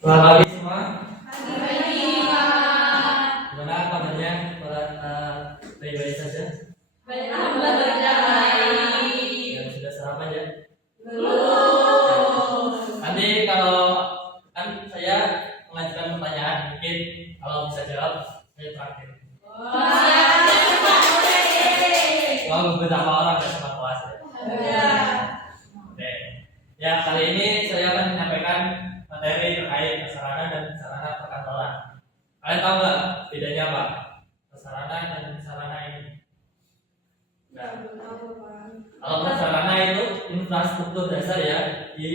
Selamat pagi semua. Pagi, Pak. Gimana kabarnya? Baik-baik saja? Alhamdulillah baik. Ya, sudah sarapan ya? Belum. Nanti kalau kan saya mengajukan pertanyaan, mungkin kalau bisa jawab saya terakhir. Siap, Pak. Kalau beberapa orang nggak sama kelas ya. Ya. Oke. Ya, kali ini saya akan menyampaikan materi terkait prasarana dan sarana perkantoran. Kalian tahu nggak bedanya apa? Prasarana dan sarana ini. Nah, kalau prasarana itu infrastruktur dasar ya di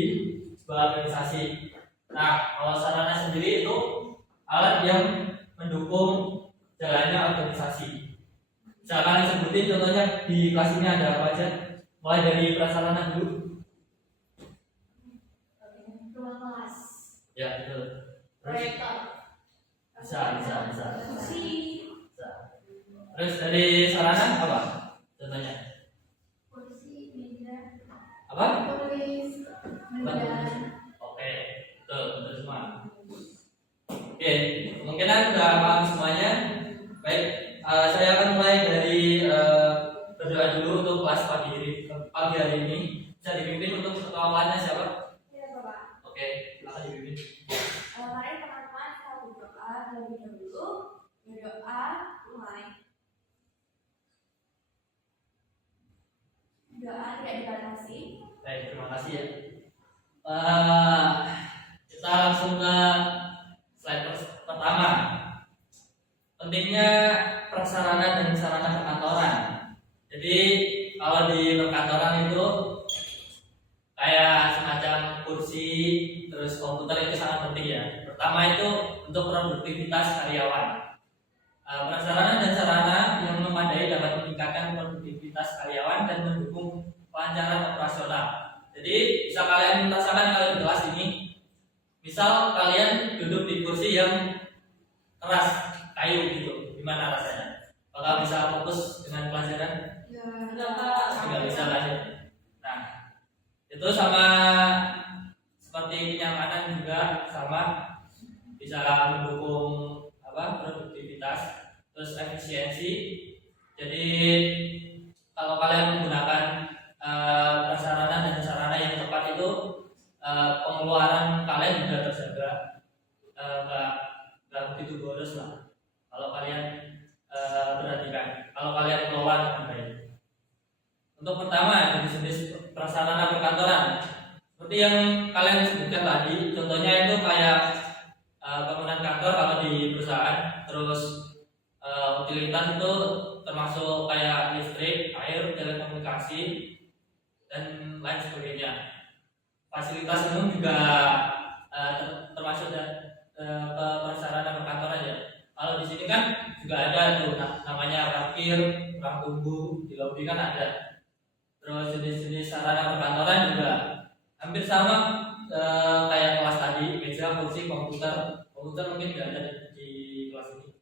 sebuah organisasi. Nah, kalau sarana sendiri itu alat yang mendukung jalannya organisasi. Misalkan sebutin contohnya di kelas ini ada apa aja? Mulai dari prasarana dulu. Ruang kelas. Ya, betul. Proyektor. Bisa. Kursi. Bisa. Terus dari sarana apa? Contohnya Kursi, meja. apa? Tulis. Meja. Oke, betul semua. Oke, kemungkinan sudah paham semuanya. Baik, saya akan mulai dari berdoa dulu untuk kelas pagi hari ini. Bisa dipimpin untuk ketua kelasnya siapa? Ya, Bapak. Oke, silakan dipimpin. Mari teman-teman kita berdoa terlebih dahulu. Berdoa mulai. Doa tidak dibatasi. Baik, terima kasih ya. Kita langsung ke slide pertama. Pentingnya prasarana dan sarana perkantoran. Jadi kalau di perkantoran itu kayak semacam kursi, terus komputer itu sangat penting ya. Pertama itu untuk produktivitas karyawan. Prasarana dan sarana yang memadai dapat meningkatkan produktivitas karyawan dan mendukung kelancaran operasional. Jadi bisa kalian rasakan kalau di kelas ini, misal kalian duduk di kursi yang keras kayu gitu, gimana rasanya? Apakah bisa fokus dengan pelajaran? Nggak bisa kan ya? Nah, itu sama seperti kenyamanan juga sama bisa mendukung produktivitas, terus efisiensi. Jadi kalau kalian menggunakan prasarana dan sarana yang tepat itu pengeluaran kalian juga terjaga, nggak begitu boros lah. Kalau kalian perhatikan, kalau kalian kelola dengan baik. Untuk pertama jenis prasarana perkantoran, seperti yang kalian sebutkan tadi, contohnya itu kayak bangunan kantor kalau di perusahaan, terus utilitas itu termasuk kayak listrik, air, telekomunikasi, dan lain sebagainya. Fasilitas umum juga termasuk ke prasarana perkantoran ya. Kalau di sini kan juga ada tuh namanya parkir, ruang tunggu, di lobi kan ada. Terus jenis-jenis sarana perkantoran juga hampir sama kayak kelas tadi, meja, kursi, komputer mungkin tidak ada di kelas ini.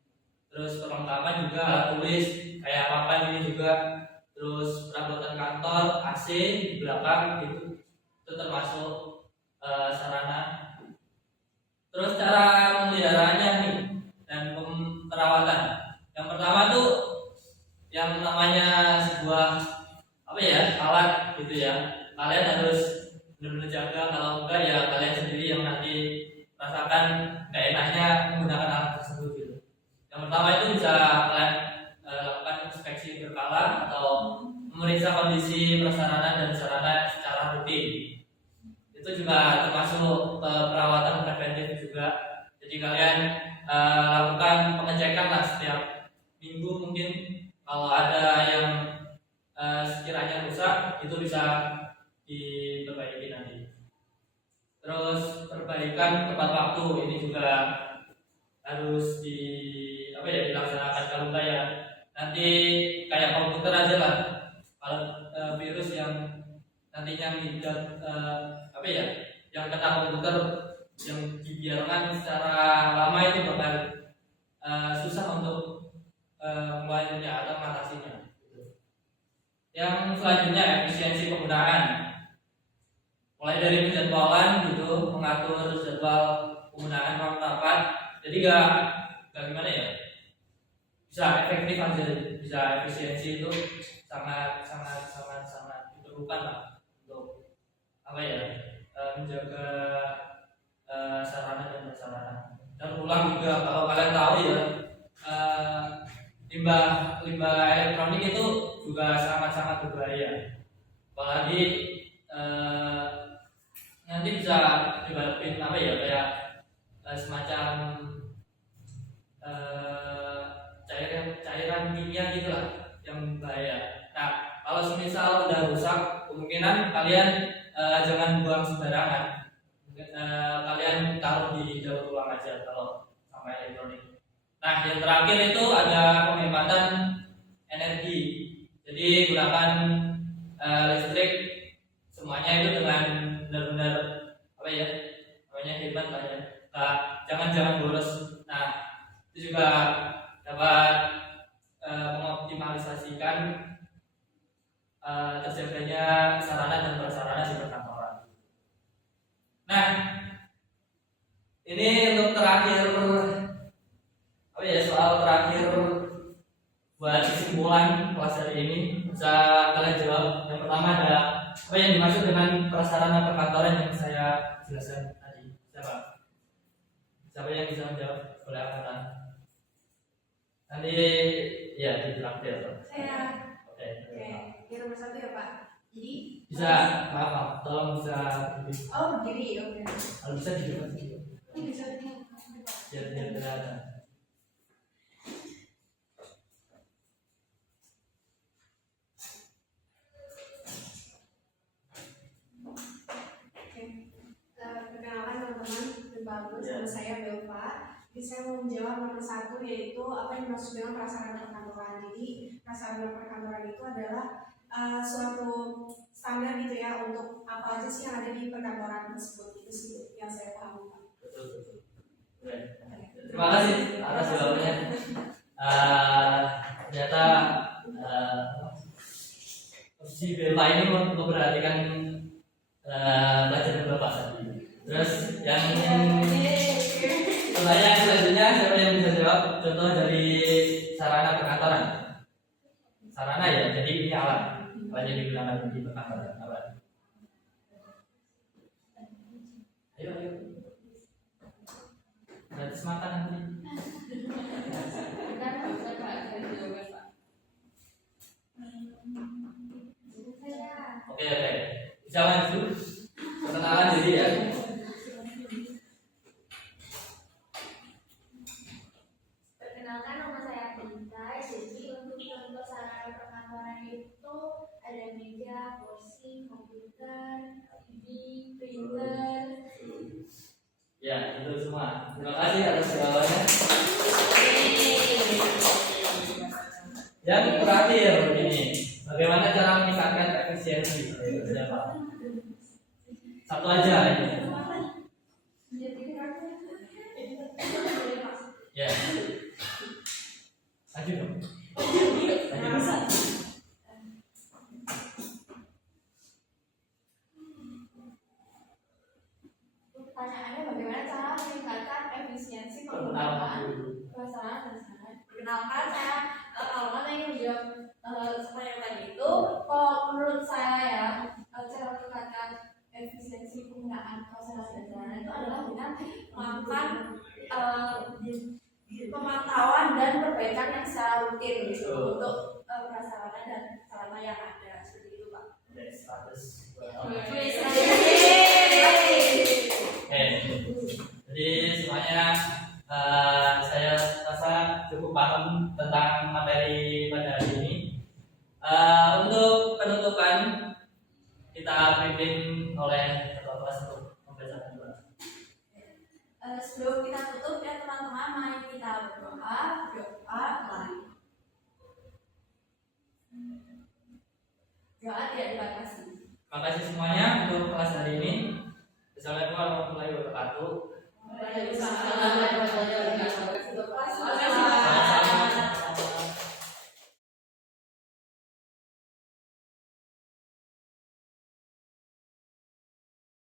Terus perlengkapan juga alat tulis kayak papan ini juga. Terus perabotan kantor, AC di belakang itu termasuk sarana. Terus cara memeliharaannya nih dan perawatan. Yang pertama tuh yang namanya sebuah alat gitu ya. Kalian harus benar-benar jaga, kalau enggak ya kalian sendiri yang nanti rasakan nggak enaknya menggunakan alat tersebut gitu. Yang pertama itu bisa kalian lakukan inspeksi berkala atau memeriksa kondisi prasarana dan sarana secara rutin. Itu juga termasuk perawatan preventif juga. Jadi kalian lakukan pengecekan lah setiap minggu mungkin. Kalau ada yang sekiranya rusak itu bisa diperbaiki nanti. Terus perbaikan tepat waktu ini juga harus dilaksanakan. Kalau enggak ya nanti kayak komputer aja lah. Kalau virus yang nantinya yang kena komputer yang dibiarkan secara lama itu bakal susah untuk mengeluarkannya atau mengatasinya. Yang selanjutnya efisiensi penggunaan. Mulai dari penjadwalan gitu, mengatur jadwal penggunaan nggak gimana ya, bisa efektif aja, bisa efisiensi itu sangat diperlukan lah untuk apa ya, menjaga sarana dan prasarana. Dan ulang juga, kalau kalian tahu ya, limbah elektronik itu juga sangat berbahaya, apalagi nanti bisa dibalapin apa ya, kayak semacam cairan kimia gitu lah yang bahaya. Nah, kalau semisal udah rusak, kemungkinan kalian jangan buang sembarangan. Kalian taruh di daur ulang aja kalau sampah elektronik. Nah, yang terakhir itu ada penghematan energi. Jadi gunakan listrik semuanya itu dengan benar-benar apa ya, namanya hemat lah ya. Nah, jangan boros. Nah, itu juga dapat mengoptimalisasikan terjaganya sarana dan prasarana di perkantoran. Nah, ini untuk terakhir apa ya, soal terakhir buat kesimpulan kelas hari ini, bisa kalian jawab. Yang pertama ada apa yang dimaksud dengan prasarana perkantoran yang saya jelaskan tadi? Siapa yang bisa menjawab? Boleh angkatan. Nanti ya di traktir. Saya. Oke. Yang nomor 1 ya Pak. Jadi bisa, maaf, tolong bisa berdiri. Oh berdiri, oke. Kalau bisa di depan juga. Bisa Biar kelihatan. Perkenalkan teman-teman, berbagus nama saya Belva. Jadi saya mau menjawab nomor 1, yaitu apa yang dimaksud dengan prasarana perkantoran. Jadi prasarana perkantoran itu adalah suatu standar gitu ya, untuk apa aja sih yang ada di perkantoran tersebut. Itu sih yang saya pahami Pak. Betul. Terima kasih atas jawabannya. Ternyata si Belva ini memperhatikan pelajaran Bapak tadi. Terus yang pertanyaan selanjutnya, siapa yang bisa jawab contoh dari sarana perkantoran? Sarana ya, jadi ini alat apa yang digunakan di perkantoran? Apa? Ayo. Gratis makan nanti. Oke. Bisa maju. Perkenalan diri ya. Perkenalkan, nama saya Pinta. Jadi untuk contoh sarana perkantoran itu ada meja, kursi, komputer, TV, printer. Ya, itu semua. Terima kasih atas jawabannya. Yang terakhir ini, bagaimana cara meningkatkan efisiensi? Siapa? Satu aja ini. Ya. Maju dong. Pertanyaannya bagaimana cara meningkatkan efisiensi penggunaan prasarana. Perkenalkan, saya awalnya ingin menjawab pertanyaan tadi itu. Kalau menurut saya ya, cara meningkatkan efisiensi penggunaan prasarana itu adalah dengan melakukan pemantauan dan perbaikan yang secara rutin gitu untuk prasarana dan sarana yang ada, seperti itu Pak. Jadi semuanya saya rasa cukup paham tentang materi pada hari ini. Untuk penutupan, kita pimpin oleh ketua kelas untuk membacakan doa. Sebelum kita tutup ya teman-teman, mari kita berdoa. Mari. Doa tidak dibatasi. Terima kasih semuanya untuk kelas hari ini. Assalamualaikum warahmatullahi wabarakatuh. Waalaikumsalam.